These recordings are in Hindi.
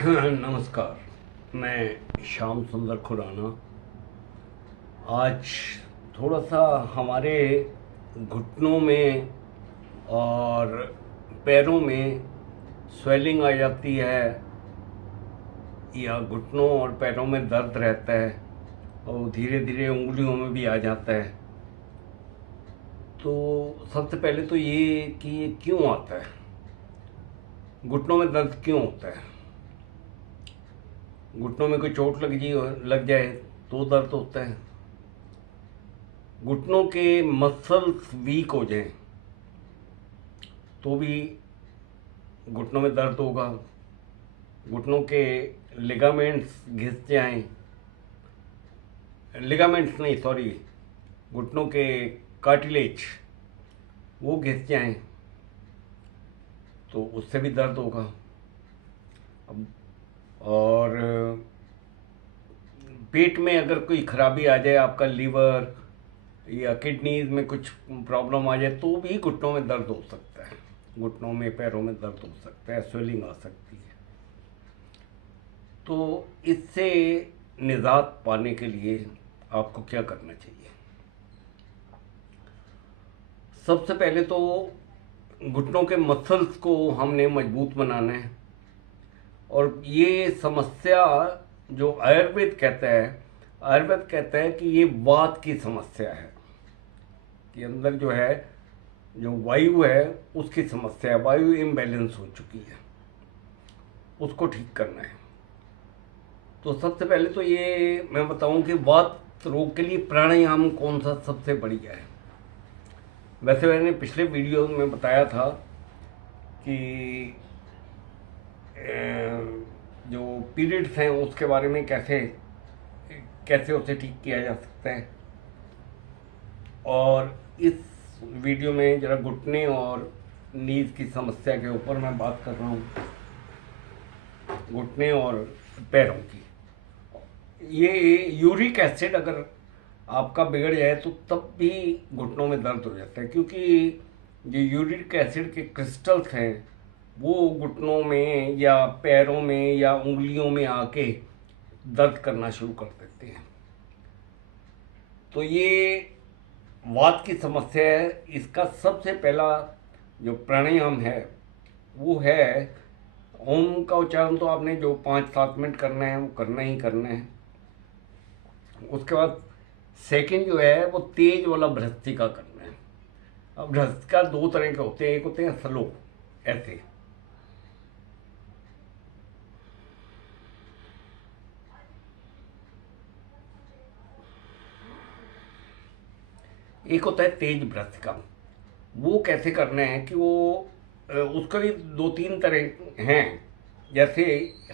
नमस्कार। मैं श्याम सुंदर खुराना। आज थोड़ा सा हमारे घुटनों में और पैरों में स्वेलिंग आ जाती है, या घुटनों और पैरों में दर्द रहता है और धीरे धीरे उंगलियों में भी आ जाता है। तो सबसे पहले तो ये कि ये क्यों आता है, घुटनों में दर्द क्यों होता है। घुटनों में कोई चोट लग जाए तो दर्द होता है। घुटनों के मसल्स वीक हो जाएं तो भी घुटनों में दर्द होगा। घुटनों के लिगामेंट्स घिस जाएं, लिगामेंट्स नहीं सॉरी, घुटनों के कार्टिलेज वो घिस जाएं तो उससे भी दर्द होगा। और पेट में अगर कोई खराबी आ जाए, आपका लीवर या किडनीज में कुछ प्रॉब्लम आ जाए तो भी घुटनों में दर्द हो सकता है, घुटनों में पैरों में दर्द हो सकता है, स्वेलिंग आ सकती है। तो इससे निजात पाने के लिए आपको क्या करना चाहिए। सबसे पहले तो घुटनों के मसल्स को हमने मजबूत बनाना है। और ये समस्या जो आयुर्वेद कहता है कि ये वात की समस्या है, कि अंदर जो है, जो वायु है उसकी समस्या है, वायु इम्बैलेंस हो चुकी है, उसको ठीक करना है। तो सबसे पहले तो ये मैं बताऊं कि वात रोग के लिए प्राणायाम कौन सा सबसे बढ़िया है। वैसे मैंने पिछले वीडियो में बताया था कि जो पीरियड्स हैं उसके बारे में कैसे कैसे उसे ठीक किया जा सकता है। और इस वीडियो में जरा घुटने और नीज की समस्या के ऊपर मैं बात कर रहा हूँ, घुटने और पैरों की। ये यूरिक एसिड अगर आपका बिगड़ जाए तो तब भी घुटनों में दर्द हो जाता है, क्योंकि जो यूरिक एसिड के क्रिस्टल्स हैं वो घुटनों में या पैरों में या उंगलियों में आके दर्द करना शुरू कर देते हैं। तो ये वात की समस्या है। इसका सबसे पहला जो प्राणायाम है वो है ओम का उच्चारण। तो आपने जो 5-7 मिनट करना है वो करना ही करना है। उसके बाद सेकंड जो है वो तेज वाला भ्रस्तिका करना है। अब भ्रस्तिका दो तरह के होते हैं, एक होते हैं स्लो, ऐसे, एक होता है तेज भ्रस्तिका। वो कैसे करना है कि वो उसका भी 2-3 तरह हैं। जैसे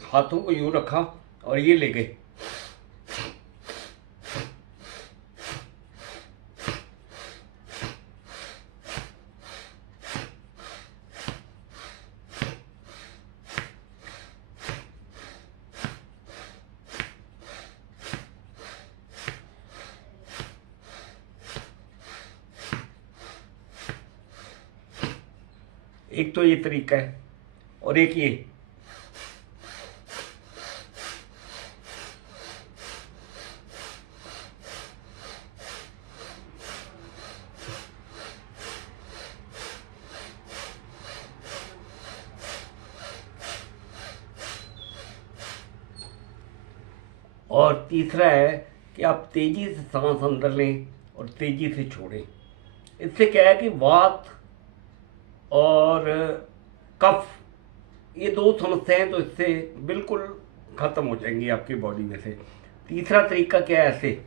हाथों को यूं रखा और ये ले गए, एक तो ये तरीका है। और एक ये, और तीसरा है कि आप तेजी से सांस अंदर लें और तेजी से छोड़ें। इससे क्या है कि वात और कफ, ये दो समस्याएं तो इससे बिल्कुल खत्म हो जाएंगी आपकी बॉडी में से। तीसरा तरीका क्या है, ऐसे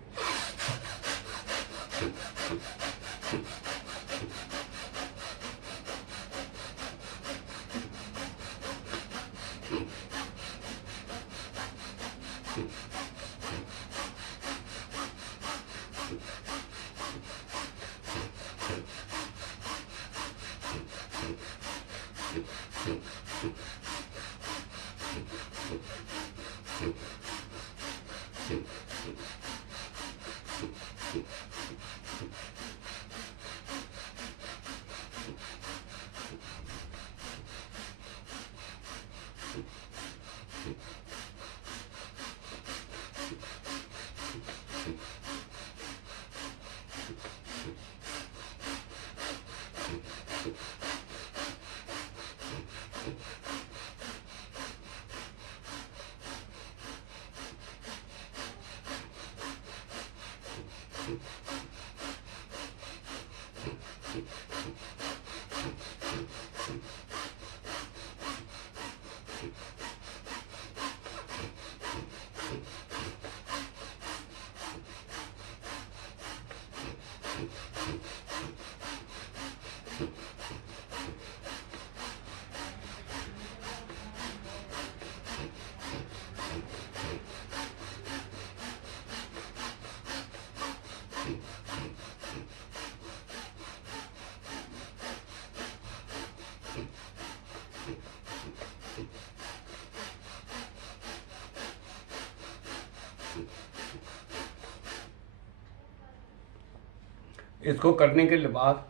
इसको करने के बाद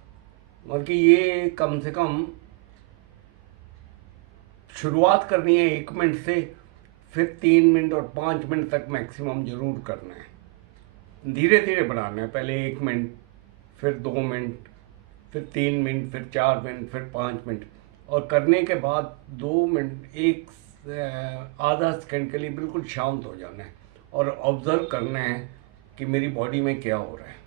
मतलब कि ये कम से कम शुरुआत करनी है 1 मिनट से, फिर 3 मिनट और 5 मिनट तक मैक्सिमम जरूर करना है। धीरे धीरे बढ़ाना है, पहले 1 मिनट, फिर 2 मिनट, फिर 3 मिनट, फिर 4 मिनट, फिर 5 मिनट, और करने के बाद 2 मिनट आधा सेकंड के लिए बिल्कुल शांत हो जाना है और ऑब्जर्व करना है कि मेरी बॉडी में क्या हो रहा है।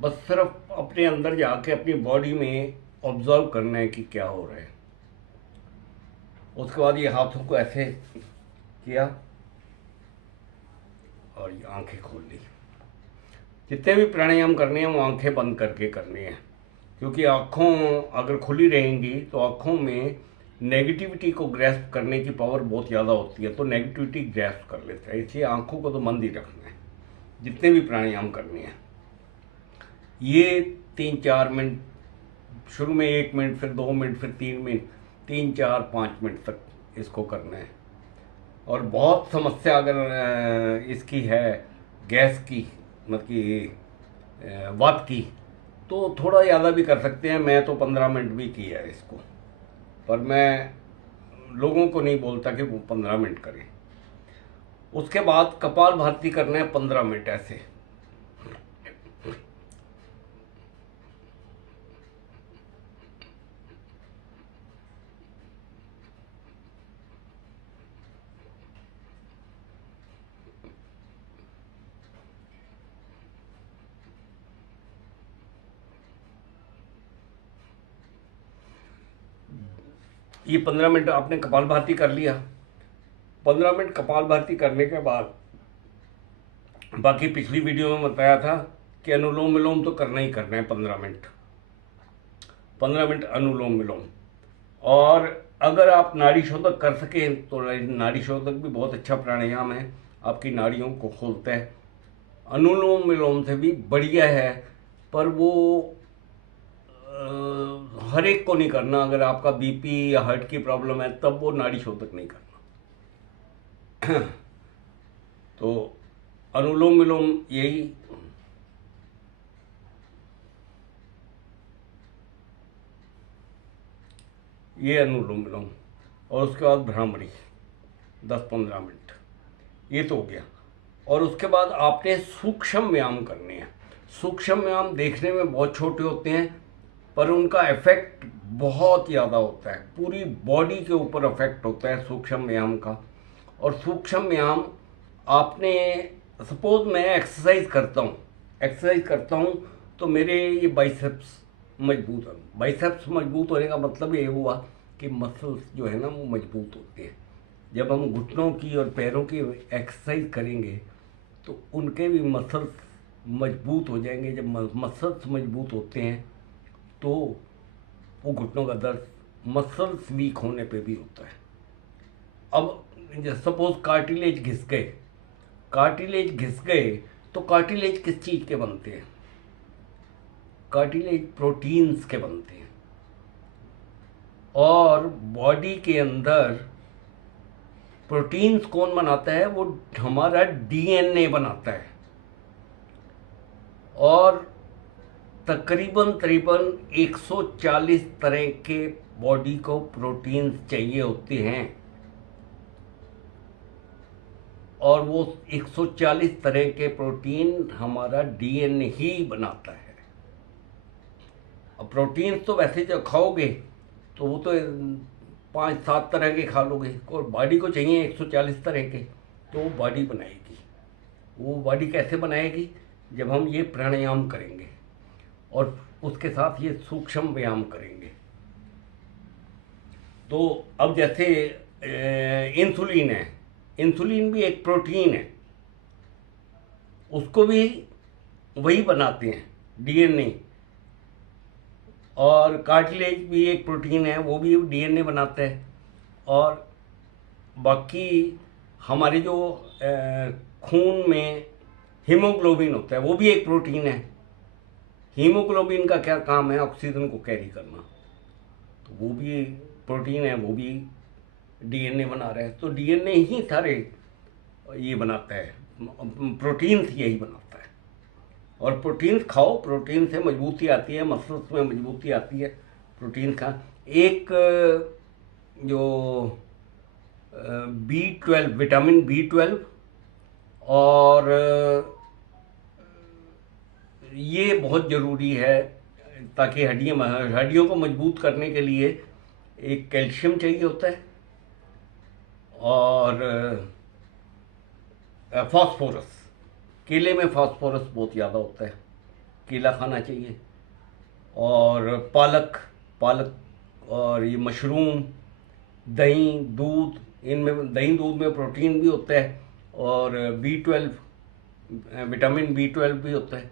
बस सिर्फ अपने अंदर जाके अपनी बॉडी में ऑब्जर्व करना है कि क्या हो रहा है। उसके बाद ये हाथों को ऐसे किया और ये आंखें खोल ली। जितने भी प्राणायाम करने हैं वो आंखें बंद करके करने हैं, क्योंकि आँखों अगर खुली रहेंगी तो आँखों में नेगेटिविटी को ग्रैस्प करने की पावर बहुत ज़्यादा होती है, तो नेगेटिविटी ग्रैस्प कर लेता है। इसलिए आँखों को तो बंद ही रखना है जितने भी प्राणायाम करने हैं। ये 3-4 मिनट, शुरू में 1 मिनट, फिर 2 मिनट, फिर 3 मिनट, 3-4-5 मिनट तक इसको करना है। और बहुत समस्या अगर इसकी है गैस की, मतलब कि वात की, तो थोड़ा ज़्यादा भी कर सकते हैं। मैं तो 15 मिनट भी किया है इसको, पर मैं लोगों को नहीं बोलता कि वो 15 मिनट करें। उसके बाद कपाल भाती करना है 15 मिनट ऐसे। ये 15 मिनट आपने कपाल भाती कर लिया। 15 मिनट कपाल भाती करने के बाद, बाकी पिछली वीडियो में बताया था कि अनुलोम विलोम तो करना ही करना है 15 मिनट, 15 मिनट अनुलोम विलोम। और अगर आप नाड़ी शोधक कर सकें तो नाड़ी शोधक भी बहुत अच्छा प्राणायाम है, आपकी नाड़ियों को खोलता है। अनुलोम विलोम से भी बढ़िया है, पर वो हर एक को नहीं करना। अगर आपका बीपी या हार्ट की प्रॉब्लम है तब वो नाड़ी शोधक नहीं करना। तो अनुलोम विलोम यही, ये अनुलोम विलोम, और उसके बाद भ्रामरी 10-15 मिनट, ये तो हो गया। और उसके बाद आपने सूक्ष्म व्यायाम करने हैं। सूक्ष्म व्यायाम देखने में बहुत छोटे होते हैं, पर उनका इफेक्ट बहुत ज़्यादा होता है, पूरी बॉडी के ऊपर इफेक्ट होता है सूक्ष्म व्यायाम का। और सूक्ष्म व्यायाम आपने, सपोज मैं एक्सरसाइज करता हूँ तो मेरे ये बाइसेप्स मजबूत है। बाइसेप्स मजबूत होने का मतलब ये हुआ कि मसल्स जो है ना वो मजबूत होते हैं। जब हम घुटनों की और पैरों की एक्सरसाइज करेंगे तो उनके भी मसल्स मजबूत हो जाएंगे। जब मसल्स मजबूत होते हैं तो वो घुटनों का दर्द मसल्स वीक होने पे भी होता है। अब सपोज कार्टिलेज घिस गए तो कार्टिलेज किस चीज़ के बनते हैं? कार्टिलेज प्रोटीन्स के बनते हैं। और बॉडी के अंदर प्रोटीन्स कौन बनाता है? वो हमारा डीएनए बनाता है। और तकरीबन तकरीबन 140 तरह के बॉडी को प्रोटीन चाहिए होते हैं, और वो 140 तरह के प्रोटीन हमारा डीएनए ही बनाता है। अब प्रोटीन तो वैसे जो खाओगे तो वो तो 5-7 तरह के खा लोगे, और बॉडी को चाहिए 140 तरह के, तो वो बॉडी बनाएगी। वो बॉडी कैसे बनाएगी? जब हम ये प्राणायाम करेंगे और उसके साथ ये सूक्ष्म व्यायाम करेंगे। तो अब जैसे इंसुलिन है, इंसुलिन भी एक प्रोटीन है, उसको भी वही बनाते हैं डीएनए, और कार्टिलेज भी एक प्रोटीन है, वो भी डीएनए बनाता है। और बाकी हमारे जो खून में हीमोग्लोबिन होता है वो भी एक प्रोटीन है। हीमोग्लोबिन का क्या काम है? ऑक्सीजन को कैरी करना, तो वो भी प्रोटीन है, वो भी डीएनए बना रहा है। तो डीएनए ही सारे ये बनाता है, प्रोटीन्स यही बनाता है। और प्रोटीन्स खाओ, प्रोटीन से मजबूती आती है, मसल्स में मजबूती आती है प्रोटीन का। एक जो B12, विटामिन B12, और ये बहुत ज़रूरी है, ताकि हड्डियों को मजबूत करने के लिए एक कैल्शियम चाहिए होता है, और फास्फोरस। केले में फास्फोरस बहुत ज़्यादा होता है, केला खाना चाहिए। और पालक और ये मशरूम, दही, दूध, इनमें दही दूध में प्रोटीन भी होता है, और B12, विटामिन B12 भी होता है।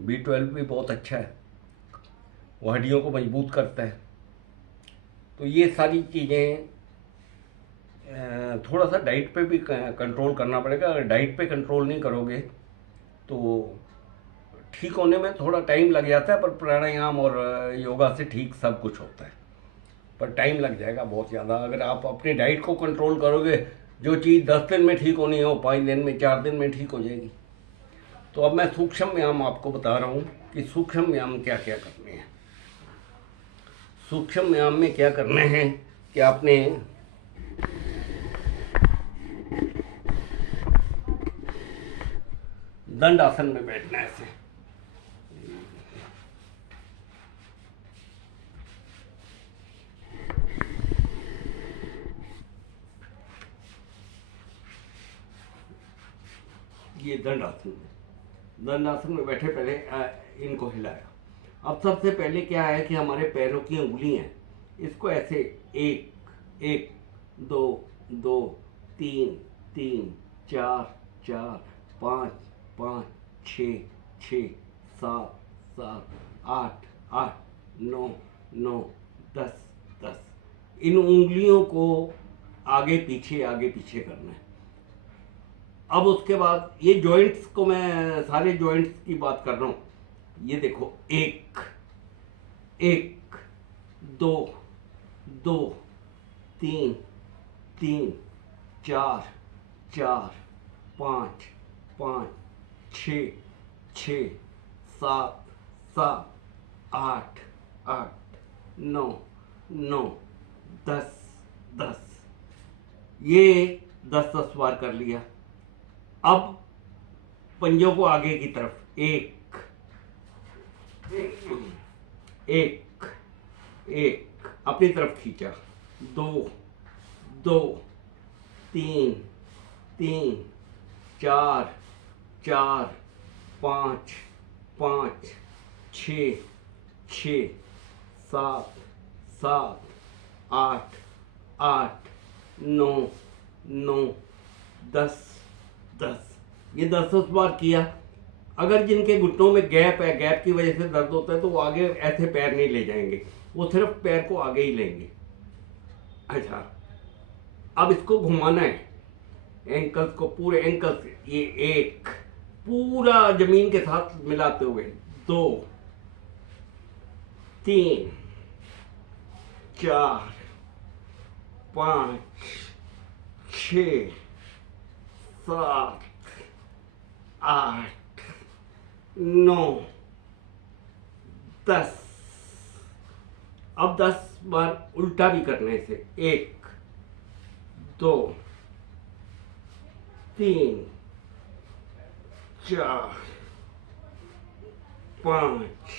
B12 भी बहुत अच्छा है, वो हड्डियों को मजबूत करता है। तो ये सारी चीज़ें, थोड़ा सा डाइट पे भी कंट्रोल करना पड़ेगा। अगर डाइट पे कंट्रोल नहीं करोगे तो ठीक होने में थोड़ा टाइम लग जाता है, पर प्राणायाम और योगा से ठीक सब कुछ होता है, पर टाइम लग जाएगा बहुत ज़्यादा। अगर आप अपनी डाइट को कंट्रोल करोगे, जो चीज़ 10 दिन में ठीक होनी हो 5 दिन में, 4 दिन में ठीक हो जाएगी। तो अब मैं सूक्ष्म व्यायाम आपको बता रहा हूँ कि सूक्ष्म व्यायाम क्या क्या करने हैं। सूक्ष्म व्यायाम में क्या करना है कि आपने दंड आसन में बैठना है ऐसे। ये दंड आसन में बैठे, पहले इनको हिलाया। अब सबसे पहले क्या है कि हमारे पैरों की उंगलियां, इसको ऐसे 1 1 2 2 3 3 4 4 5 5 6 6 7 7 8 8 9 9 10 10। इन उंगलियों को आगे पीछे करना है। अब उसके बाद ये जॉइंट्स को, मैं सारे जॉइंट्स की बात कर रहा हूं। ये देखो, 1 1 2 2 3 3 4 4 5 5 6 6 7 7 8 8 9 9 10 10। ये 10 बार कर लिया। अब पंजों को आगे की तरफ, 1 1 1 अपनी तरफ खींचा, 2 2 3 3 4 4 5 5 6 6 7 7 8 8 9 9 10 10। ये 10 बार किया। अगर जिनके घुटनों में गैप है, गैप की वजह से दर्द होता है, तो वो आगे ऐसे पैर नहीं ले जाएंगे, वो सिर्फ पैर को आगे ही लेंगे। अच्छा, अब इसको घुमाना है, एंकल्स को, पूरे एंकल से। ये 1 पूरा जमीन के साथ मिलाते हुए, 2 3 4 5 6 7 8 9 10। अब 10 बार उल्टा भी करने से 1 2 3 4 5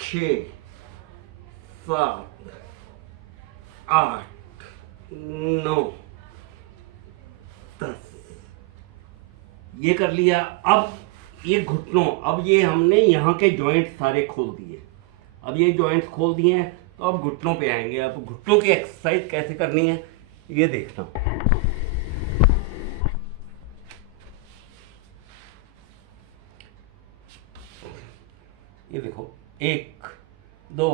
6 7 8 9 10 ये कर लिया। अब ये घुटनों, अब ये हमने यहाँ के जॉइंट सारे खोल दिए। अब ये जॉइंट्स खोल दिए हैं तो अब घुटनों पे आएंगे। अब घुटनों की एक्सरसाइज कैसे करनी है ये देखना। ये देखो 1 2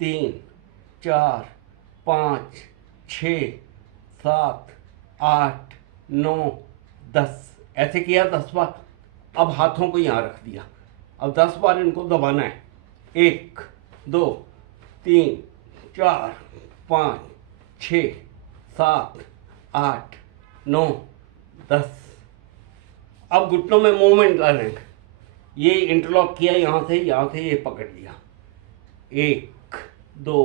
3 4 5 6 7 8 9 10 ऐसे किया 10 बार। अब हाथों को यहाँ रख दिया। अब 10 बार इनको दबाना है। 1 2 3 4 5 6 7 8 9 10। अब घुटनों में मूवमेंट करेंगे। ये इंटरलॉक किया यहाँ से ये पकड़ लिया। 1 2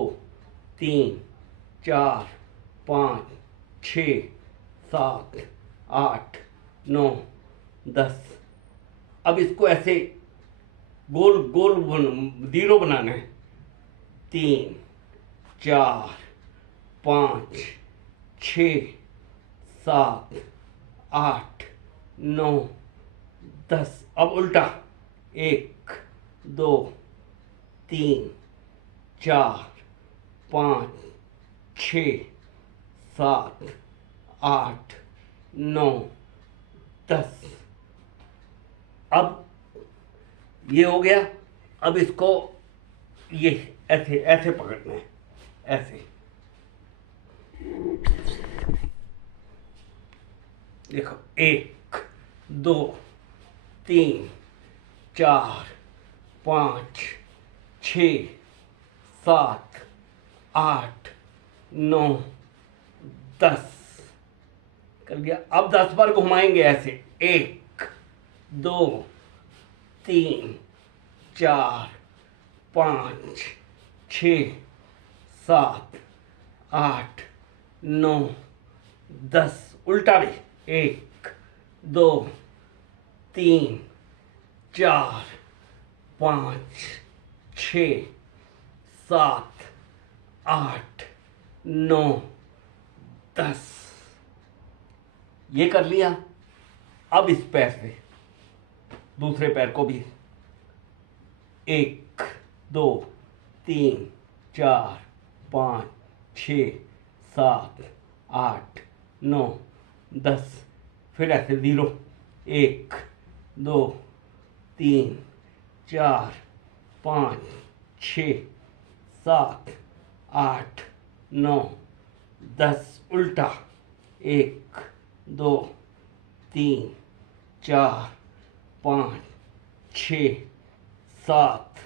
3 4 5 6 7 8 9 10। अब इसको ऐसे गोल गोल जीरो बनाना है। 3 4 5 6 7 8 9 10। अब उल्टा 1 2 3 4 5 6 7 8 9 10। अब ये हो गया। अब इसको ये ऐसे ऐसे पकड़ना है, ऐसे। देखो 1 2 3 4 5 6 7 8 9 10 कर लिया। अब 10 बार घुमाएंगे ऐसे। 1 2 3 4 5 6 7 8 9 10। उल्टा भी 1 2 3 4 5 6 7 8 9 10। ये कर लिया। अब इस पैर से दूसरे पैर को भी 1 2 3 4 5 6 7 8 9 10। फिर ऐसे 0 1 2 3 4 5 6 7 8 9 10। उल्टा 1 2 3 4 5 6 7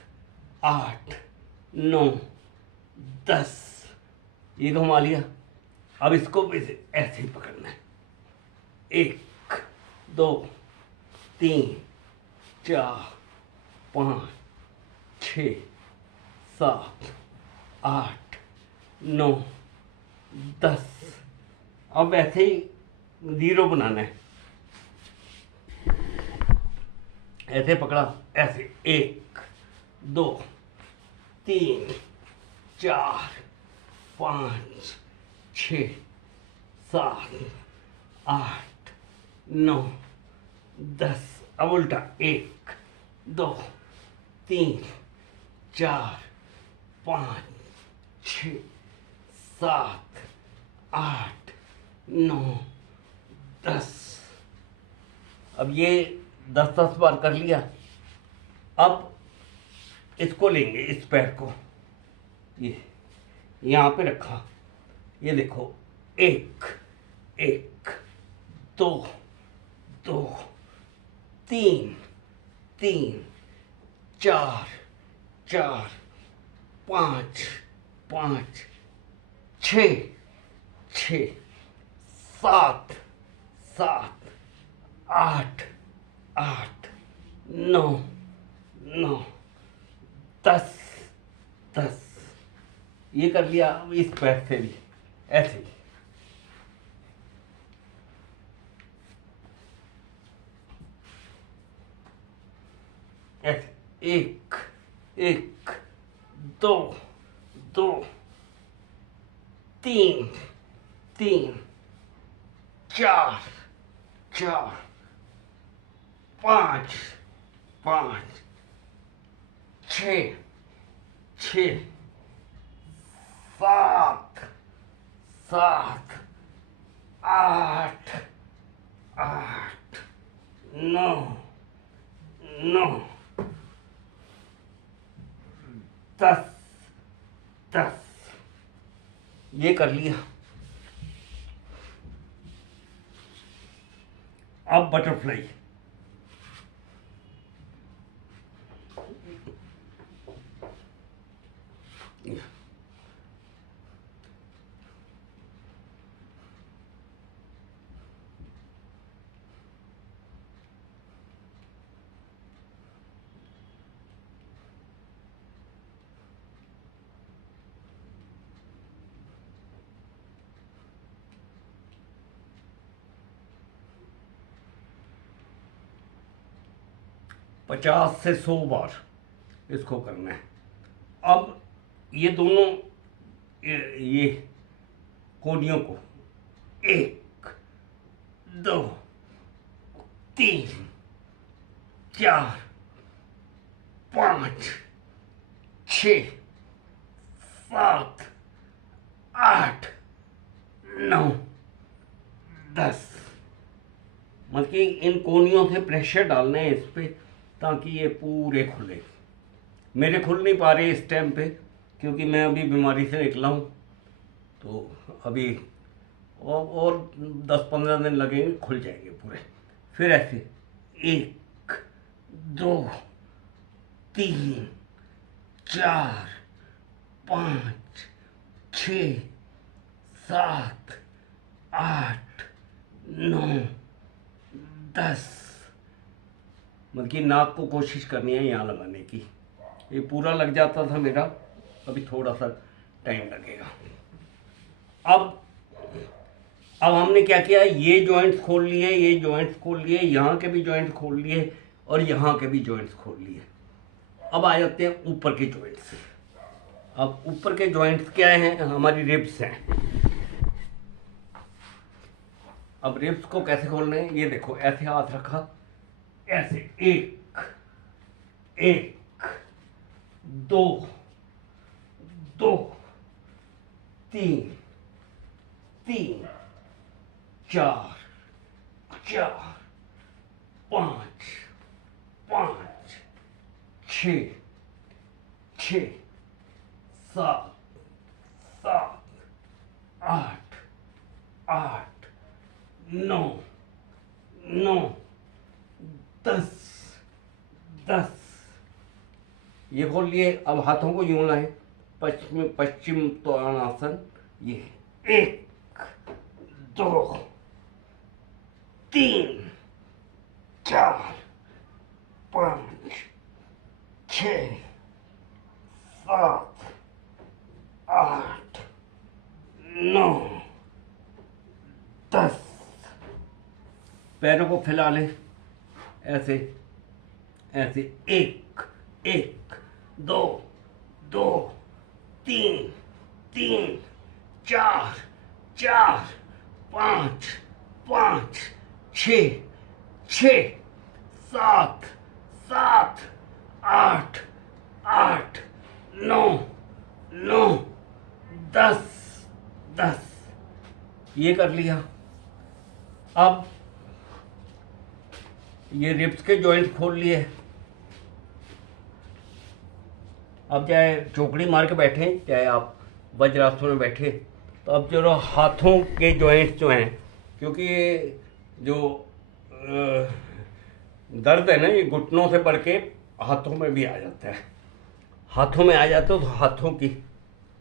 8 9 10। ये घुमा लिया। अब इसको भी ऐसे ही पकड़ना है। 1 2 3 4 5 6 7 8 9 10। अब ऐसे ही 0 बनाना है। ऐसे पकड़ा, ऐसे 1 2 3 4 5 6 7 8 9 10। अब उल्टा 1 2 3 4 5 6 7 8 9 10। अब ये 10 बार कर लिया। अब इसको लेंगे, इस पैर को ये यहाँ पे रखा। ये देखो 1 1 2 2 3 3 4 4 5 5 6 6 7 7 8 8 9 9 10 10। ये कर लिया। अब इस पैर से भी ऐसे ही। ऐसे 1 1 2 2 3 3 4 4 5 5 6 6 7 7 8 8 9 9 10 10। ये कर लिया। अब बटरफ्लाई। पचास से 100 बार इसको करना है। अब ये दोनों ये कोडियों को 1 2 3 4 5 6 7 8 9 10। मतलब कि इन कोनियों से प्रेशर डालना है इस पे, ताकि ये पूरे खुले। मेरे खुल नहीं पा रहे इस टाइम पे, क्योंकि मैं अभी बीमारी से निकला हूँ। तो अभी और 10-15 दिन लगेंगे, खुल जाएंगे पूरे। फिर ऐसे 1 2 3 4 5 6 7 8 9 10। मतलब कि नाक को कोशिश करनी है यहाँ लगाने की। ये पूरा लग जाता था मेरा, अभी थोड़ा सा टाइम लगेगा। अब हमने क्या किया, ये जॉइंट्स खोल लिए, ये जॉइंट्स खोल लिए, यहाँ के भी जॉइंट्स खोल लिए और यहाँ के भी जॉइंट्स खोल लिए। अब आ जाते हैं ऊपर के जॉइंट्स। अब ऊपर के जॉइंट्स क्या हैं, हमारी रिब्स हैं। अब रिब्स को कैसे खोलना है, ये देखो। ऐसे हाथ रखा, ऐसे 1 1 2 2 3 3 4 4 5 5 6 6 7 7 8 8 9 9 10 10। ये खोल लिए। अब हाथों को यूं लाए, पश्चिम त्वरणासन। ये 1 2 3 4 5 6 7 8 9 10। पैरों को फैला ले ऐसे ऐसे। 1 1 2 2 3 3 4 4 5 5 6 6 7 7 8 8 9 9 10 10। ये कर लिया। अब ये रिब्स के जॉइंट खोल लिए। अब चाहे चौकड़ी मार के बैठे, चाहे आप वज्रासन में बैठे, तो अब जो हाथों के जॉइंट्स जो हैं, क्योंकि ये जो दर्द है ना, ये घुटनों से बढ़ के हाथों में भी आ जाता है। हाथों में आ जाता है तो हाथों की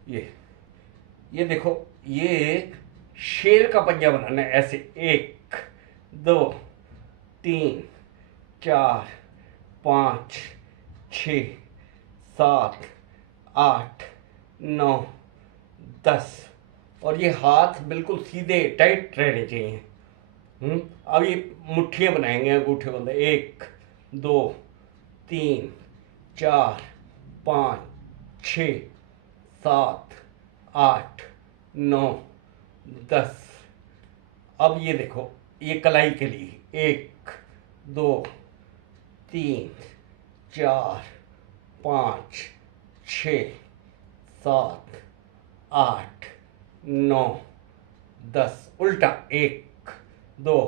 ये देखो, ये शेर का पंजा बनाना है ऐसे। 1 2 3 4 5 6 7 8 9 10। और ये हाथ बिल्कुल सीधे टाइट रहने चाहिए। अब ये मुट्ठियाँ बनाएंगे अंगूठे बंद। 1 2 3 4 5 6 7 8 9 10। अब ये देखो, ये कलाई के लिए 1 2 3 4 5 6 7 8 9 10। उल्टा 1 2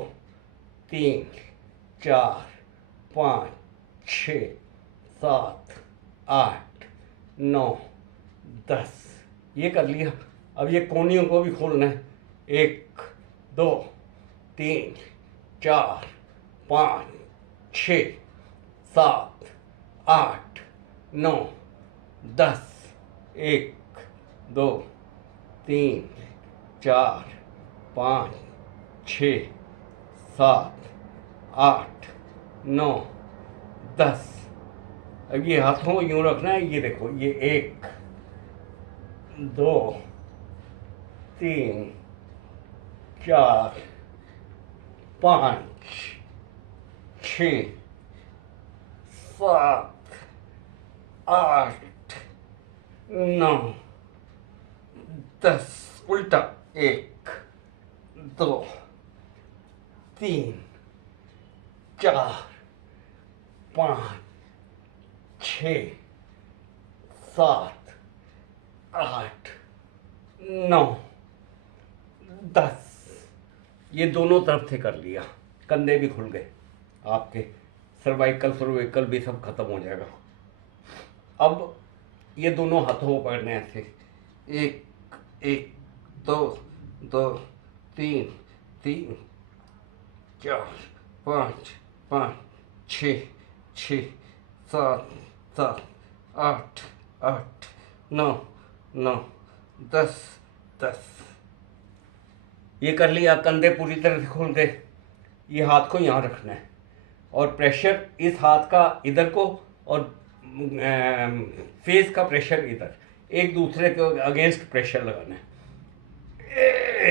3 4 5 6 7 8 9 10। ये कर लिया। अब ये कोनियों को भी खोलना है। 1 2 3 4 5 6 7 8 9 10। 1 2 3 4 5 6 7 8 9 10। अब ये हाथों को यूं रखना है। ये देखो, ये 1 2 3 4 5 6 7 8 9 10। उल्टा 1 2 3 4 5 6 7 8 9 10। ये दोनों तरफ से कर लिया। कंधे भी खुल गए आपके, सर्वाइकल भी सब खत्म हो जाएगा। अब ये दोनों हाथों को पकड़ने ऐसे। 1 1 2 2 3 3 4 5 5 6 6 7 7 8 8 9 9 10 10। ये कर लिया। कंधे पूरी तरह से खोल गए। ये हाथ को यहाँ रखना है और प्रेशर इस हाथ का इधर को और फेस का प्रेशर इधर, एक दूसरे के अगेंस्ट प्रेशर लगाना है।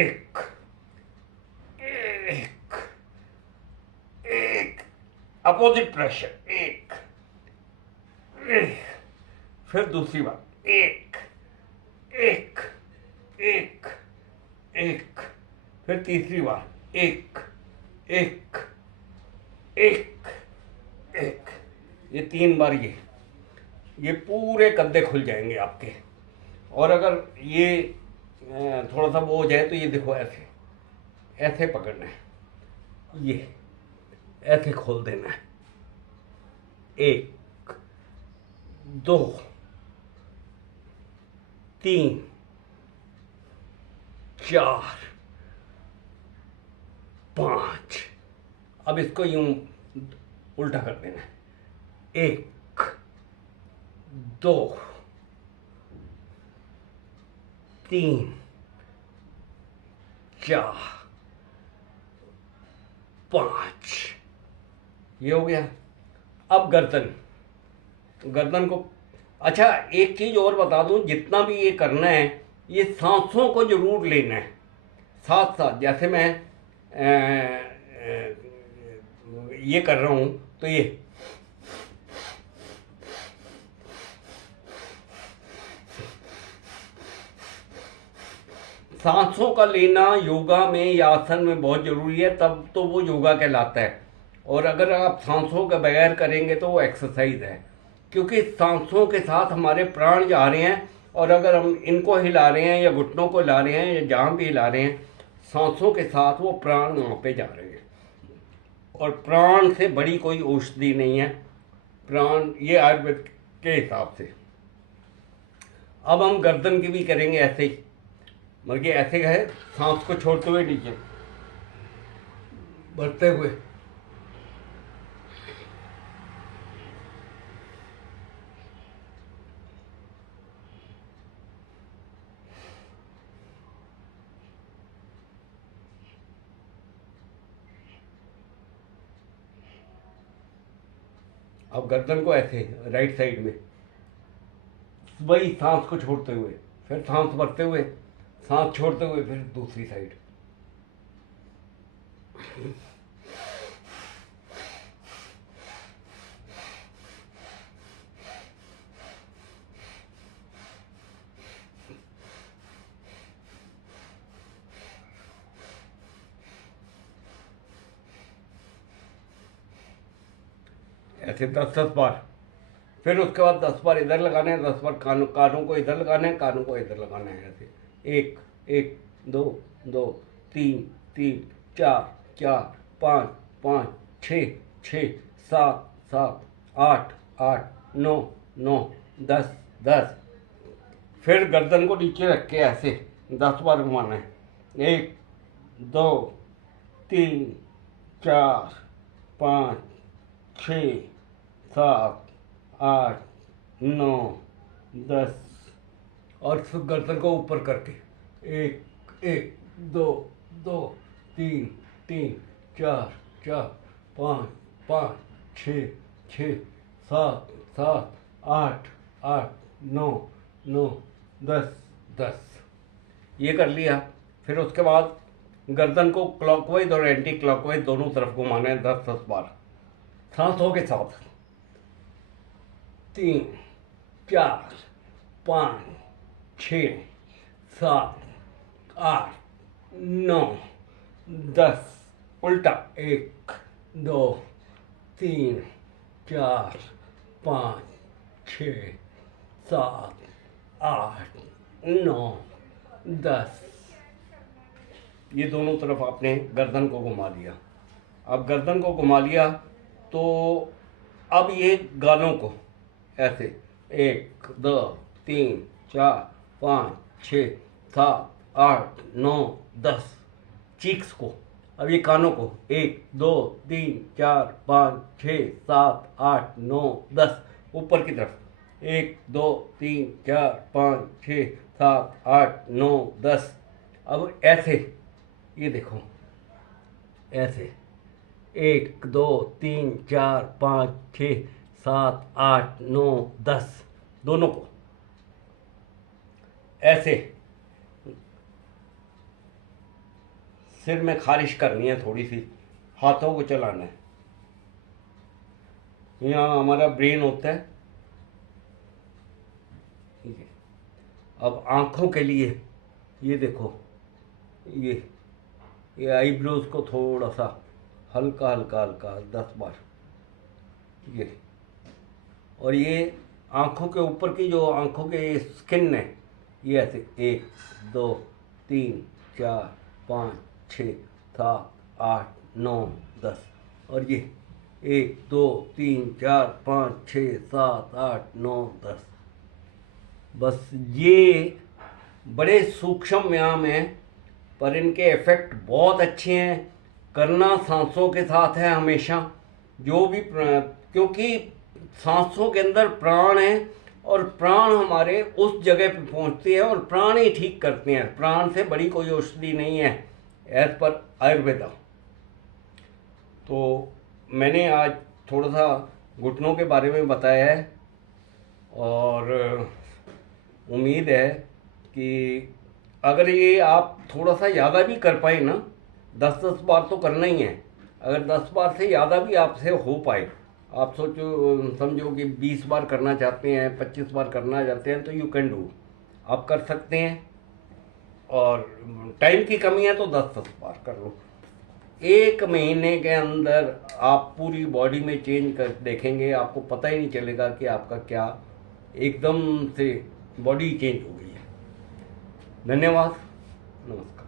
एक एक एक अपोजिट प्रेशर। एक फिर दूसरी बार। एक एक एक एक फिर तीसरी बार। एक एक एक एक। ये 3 बार। ये पूरे कंधे खुल जाएंगे आपके। और अगर ये थोड़ा सा वो हो जाए तो ये देखो, ऐसे ऐसे पकड़ना है। ये ऐसे खोल देना है। 1 2 3 4 5। अब इसको यूं उल्टा कर देना है। 1 2 3 4 5। ये हो गया। अब गर्दन को। अच्छा, एक चीज और बता दूं, जितना भी ये करना है, ये सांसों को जरूर लेना है साथ साथ। जैसे मैं ये कर रहा हूं तो ये सांसों का लेना योगा में या आसन में बहुत जरूरी है, तब तो वो योगा कहलाता है। और अगर आप सांसों के बगैर करेंगे तो वो एक्सरसाइज है, क्योंकि सांसों के साथ हमारे प्राण जा रहे हैं। और अगर हम इनको हिला रहे हैं या घुटनों को हिला रहे हैं या जहाँ भी हिला रहे हैं, सांसों के साथ वो प्राण वहाँ पे जा रहे हैं। और प्राण से बड़ी कोई औषधि नहीं है प्राण, ये आयुर्वेद के हिसाब से। अब हम गर्दन की भी करेंगे ऐसे ही, बल्कि ऐसे है, सांस को छोड़ते हुए नीचे बढ़ते हुए। अब गर्दन को ऐसे राइट साइड में वही सांस को छोड़ते हुए, फिर सांस भरते हुए, सांस छोड़ते हुए, फिर दूसरी साइड। ऐसे 10-10 बार। फिर उसके बाद 10 बार इधर लगाने हैं, 10 बार कानों को इधर लगाना है, कानों को इधर लगाना है। ऐसे 1 1 2 2 3 3 4 4 5 5 6 6 7 7 8 8 9 9 10 10। फिर गर्दन को नीचे रख के ऐसे 10 बार घुमाना है। 1 2 3 4 5 6 7 8 9 10। और फिर गर्दन को ऊपर करके 1 1 2 2 3 3 4 4 5 5 6 6 7 7 8 8 9 9 10 10। ये कर लिया। फिर उसके बाद गर्दन को क्लॉकवाइज और एंटी क्लॉकवाइज दोनों तरफ घुमाना है 10-10 बार सांसों के साथ। 3 4 5 6 7 8 9 10। उल्टा 1 2 3 4 5 6 7 8 9 10। ये दोनों तरफ आपने गर्दन को घुमा लिया। अब गर्दन को घुमा लिया तो अब ये गालों को ऐसे 1 2 3 4 5 6 7 8 9 10। चीक्स को, अब ये कानों को 1 2 3 4 5 6 7 8 9 10। ऊपर की तरफ 1 2 3 4 5 6 7 8 9 10। अब ऐसे ये देखो, ऐसे 1 2 3 4 5 6 7 8 9 10। दोनों को ऐसे सिर में खारिश करनी है, थोड़ी सी हाथों को चलाना है। यहाँ हमारा ब्रेन होता है, ठीक है। अब आंखों के लिए ये देखो, ये आईब्रोज को थोड़ा सा हल्का हल्का हल्का 10 बार ये। और ये आंखों के ऊपर की जो आंखों के स्किन है, ये ऐसे 1 2 3 4 5 6 7 8 9 10। और ये 1 2 3 4 5 6 7 8 9 10। बस ये बड़े सूक्ष्म व्यायाम हैं, पर इनके इफ़ेक्ट बहुत अच्छे हैं। करना सांसों के साथ है हमेशा, जो भी क्योंकि सांसों के अंदर प्राण है और प्राण हमारे उस जगह पे पहुंचते हैं और प्राण ही ठीक करते हैं। प्राण से बड़ी कोई औषधि नहीं है एज पर आयुर्वेदा। तो मैंने आज थोड़ा सा घुटनों के बारे में बताया है और उम्मीद है कि अगर ये आप थोड़ा सा ज़्यादा भी कर पाए ना, 10-10 बार तो करना ही है। अगर 10 बार से ज़्यादा भी आपसे हो पाए, आप समझो कि 20 बार करना चाहते हैं, 25 बार करना चाहते हैं, तो यू कैन डू, आप कर सकते हैं। और टाइम की कमी है तो 10-10 बार कर लो। 1 महीने के अंदर आप पूरी बॉडी में चेंज कर देखेंगे, आपको पता ही नहीं चलेगा कि आपका क्या एकदम से बॉडी चेंज हो गई है। धन्यवाद, नमस्कार।